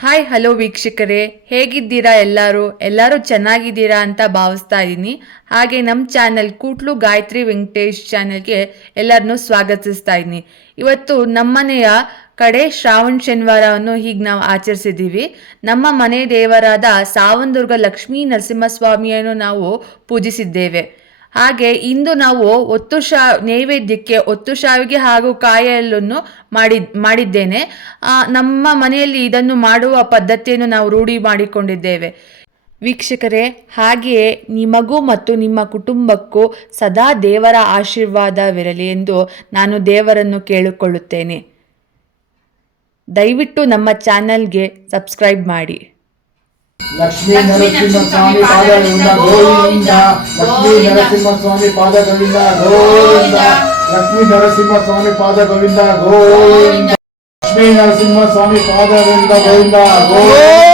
Hi hello ವೀಕ್ಷಕರೇ, ಹೇಗಿದ್ದೀರಾ? ಎಲ್ಲರೂ ಚೆನ್ನಾಗಿದ್ದೀರಾ ಅಂತ ಭಾವಿಸ್ತಾ ಇದ್ದೀನಿ. ಹಾಗೆ ನಮ್ಮ ಚಾನೆಲ್ ಕೂಟ್ಲು ಗಾಯತ್ರಿ ವೆಂಕಟೇಶ್ ಚಾನೆಲ್ಗೆ ಎಲ್ಲರನ್ನೂ ಸ್ವಾಗತಿಸ್ತಾ ಇದ್ದೀನಿ. ಇವತ್ತು ನಮ್ಮನೆಯ ಕಡೆ ಶ್ರಾವಣ ಶನಿವಾರವನ್ನು ಹೀಗೆ ನಾವು ಆಚರಿಸಿದ್ದೀವಿ. ನಮ್ಮ ಮನೆ ದೇವರಾದ ಸಾವಂದುರ್ಗ ಲಕ್ಷ್ಮೀ ನರಸಿಂಹಸ್ವಾಮಿಯನ್ನು ನಾವು ಪೂಜಿಸಿದ್ದೇವೆ. ಹಾಗೆ ಇಂದು ನಾವು ನೈವೇದ್ಯಕ್ಕೆ ಒತ್ತು ಶಾವಿಗೆ ಹಾಗೂ ಕಾಯಿ ಹಾಲನ್ನು ಮಾಡಿದ್ದೇನೆ. ನಮ್ಮ ಮನೆಯಲ್ಲಿ ಇದನ್ನು ಮಾಡುವ ಪದ್ಧತಿಯನ್ನು ನಾವು ರೂಢಿ ಮಾಡಿಕೊಂಡಿದ್ದೇವೆ. ವೀಕ್ಷಕರೇ, ಹಾಗೆಯೇ ನಿಮಗೂ ಮತ್ತು ನಿಮ್ಮ ಕುಟುಂಬಕ್ಕೂ ಸದಾ ದೇವರ ಆಶೀರ್ವಾದವಿರಲಿ ಎಂದು ನಾನು ದೇವರನ್ನು ಕೇಳಿಕೊಳ್ಳುತ್ತೇನೆ. ದಯವಿಟ್ಟು ನಮ್ಮ ಚಾನಲ್ಗೆ ಸಬ್ಸ್ಕ್ರೈಬ್ ಮಾಡಿ. ಲಕ್ಷ್ಮೀ ನರಸಿಂಹಸ್ವಾಮಿ ಪಾದಗಳಿಂದ ಗೋವಿಂದ, ಲಕ್ಷ್ಮೀ ನರಸಿಂಹಸ್ವಾಮಿ ಪಾದಗಳಿಂದ ಗೋವಿಂದ, ಲಕ್ಷ್ಮೀ ನರಸಿಂಹಸ್ವಾಮಿ ಪಾದಗಳಿಂದ ಗೋವಿಂದ, ಲಕ್ಷ್ಮೀ ನರಸಿಂಹಸ್ವಾಮಿ ಪಾದಗಳಿಂದ ಗೋವಿಂದ ಗೋವಿಂದ.